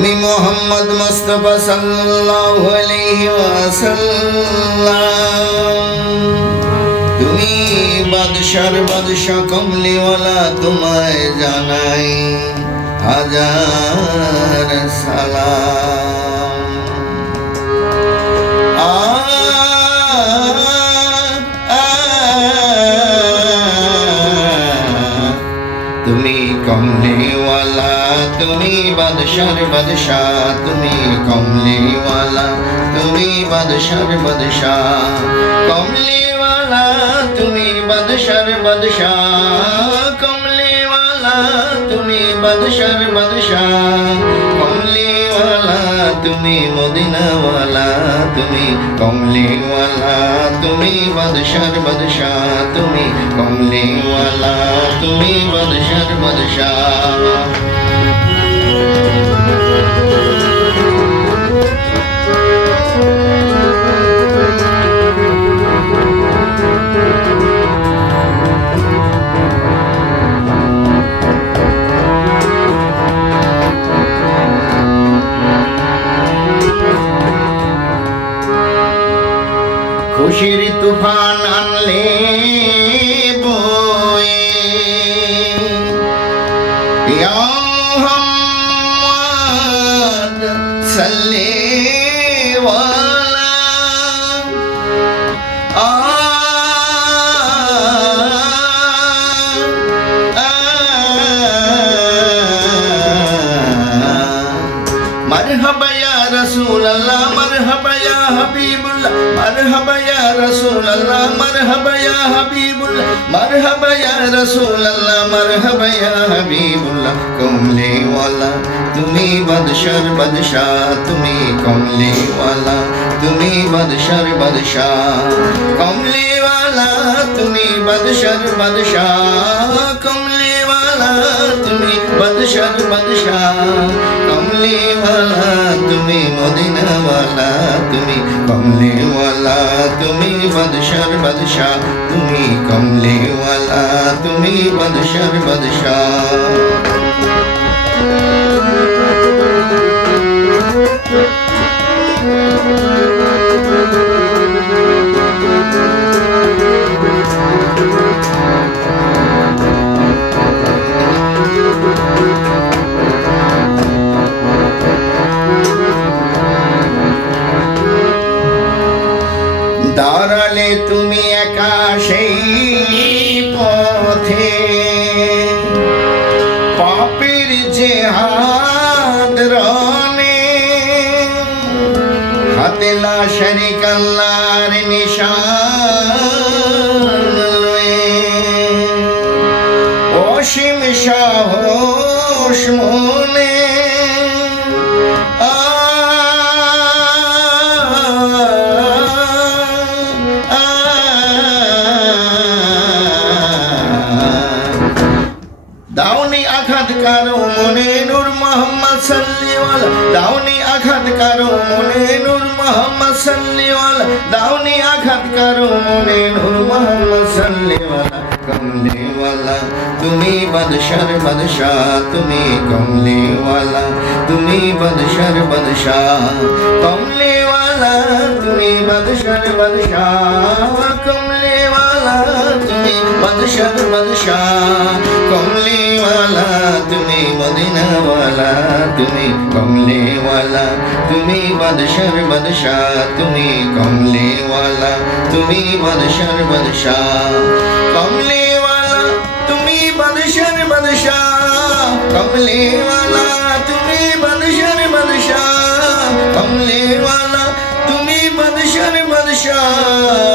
মোহাম্মদ মুস্তফা সাল্লাল্লাহু আলাইহি ওয়াসাল্লাম। তুমি বাদশার বাদশা কমলিওয়ালা তোমায় জানাই হাজার সালাম। বাদশার বাদশাহ, তুমি কমলিওয়ালা, তুমি বাদশার বাদশাহ, কমলিওয়ালা, তুমি বাদশার বাদশাহ, কমলিওয়ালা, তুমি বাদশার বাদশাহ, কমলিওয়ালা, তুমি মদিনাওয়ালা, তুমি কমলিওয়ালা, তুমি বাদশার বাদশাহ, তুমি কমলিওয়ালা, তুমি বাদশার বাদশাহ। Bye. মারহাবা ইয়া রাসূলুল্লাহ মারহাবা ইয়া হাবিবুল্লাহ মারহাবা ইয়া রাসূলুল্লাহ মারহাবা ইয়া হাবিবুল্লাহ কমলিওয়ালা তুমি বাদশার বাদশা তুমি কমলিওয়ালা তুমি বাদশার বাদশা কমলিওয়ালা তুমি বাদশার বাদশা কমলি তুমি বাদশার বাদশাহ কমলে ওয়ালা তুমি মদিনা ওয়ালা তুমি। কমলে ওয়ালা তুমি বাদশার বাদশাহ। তুমি কমলে ওয়ালা তুমি বাদশার বাদশাহ। একা সেই পথে। পাপের যে হাত রনে হাতে লাশারি কাল্লার নিশান অসীম সাহস মনে কারও মনে নূর মোহাম্মদ সাল্লিওয়ালা দাউনি আঘাত কারও মনে নূর মোহাম্মদ সাল্লিওয়ালা দাউনি আঘাত কারও মনে নূর মোহাম্মদ সাল্লিওয়ালা। কমলেওয়ালা, তুমি বাদশার বাদশাহ, তুমি কমলেওয়ালা, তুমি বাদশার বাদশাহ। কমলেওয়ালা, তুমি বাদশার বাদশাহ। কমলেওয়ালা, তুমি বাদশার বাদশাহ। মদিনাওয়ালা তুমি কমলেওয়ালা তুমি বাদশার বাদশাহ তুমি কমলেওয়ালা তুমি বাদশার বাদশাহ কমলেওয়ালা তুমি বাদশার বাদশাহ কমলেওয়ালা তুমি বাদশার বাদশাহ কমলেওয়ালা তুমি বাদশার বাদশাহ